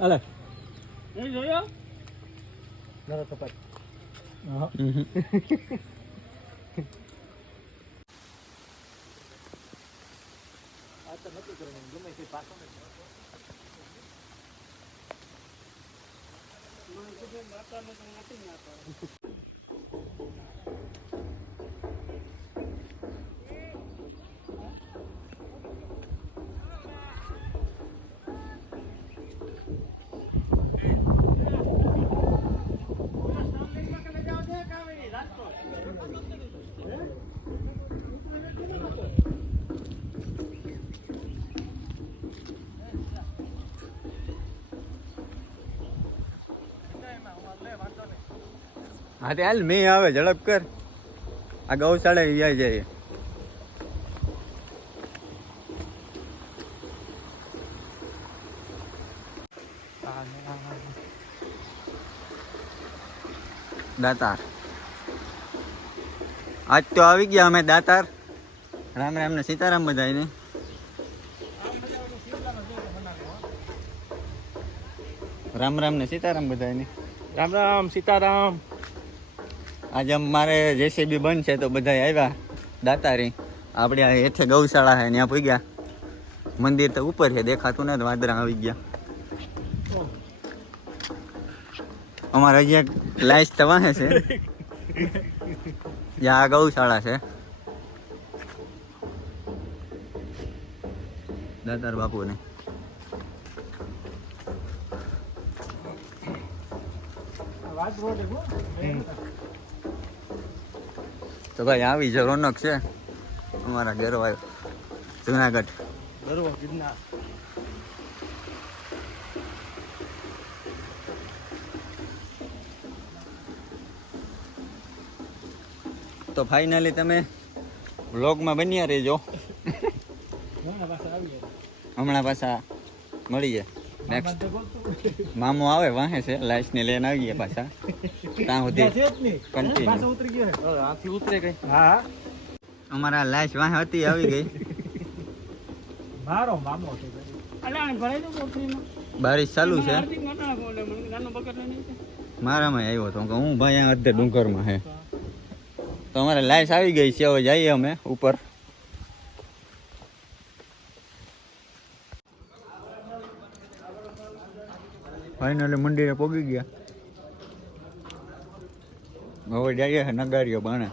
અલે એ જોયો નરો કપાટ આ તો નથી કરવાનું ગમે તે પાછો ને માતાને તો નથી નાખો હા તે હાલ મેં આવે ઝડપ કર આ ગૌશાળા જાય જાય દાતાર આજ તો આવી ગયા અમે દાતાર રામ રામ ને સીતારામ બધાને રામ રામ ને સીતારામ બધાને રામ રામ સીતારામ આજે મારે જેસીબી બંધ છે તો બધા આવ્યા દાતારી આપણે આ હેઠે ગૌશાળા છે ત્યાં પૂગ્યા મંદિર તો ઉપર છે દેખાતું નથી વાદળા આવી ગયા અમારે હજી એક લાઈસ તો વાહે છે જ્યાં આ ગૌશાળા છે દાતાર બાપુને વાત રોડ તો ભાઈ આવી છે રોનક છે અમારા ઘેરો આવ્યો જુનાગઢ બરોબર ગિરનાર તો ફાઇનલી તમે વ્લોગમાં બન્યા રહેજો હમણાં પાછા મળીએ નેક્સ્ટ મામો આવે વાહે છે લાઈસ ને લઈને આવીએ પાછા ત્યાં સુધી કન્ટિન્યુ ઉતરી ગયો આથી ઉતરે કઈ હા અમારા લાઈસ વાહે હતી આવી ગઈ મારો મામો છે અલા ભરાઈ દો કોથળીમાં બારિશ ચાલુ છે હાર્દિક નતા બોલે મને નાનો બકેટ લઈને મારામાં આવ્યો હતો કે હું ભાઈ અહીંયા અડધે ડુંગરમાં હે તો અમારે લાઈસ આવી ગઈ છે હવે જઈએ અમે ઉપર ફાઇનલી મંદિરે પહોંચી ગયા હવે જઈએ છે નગારીઓ બાણે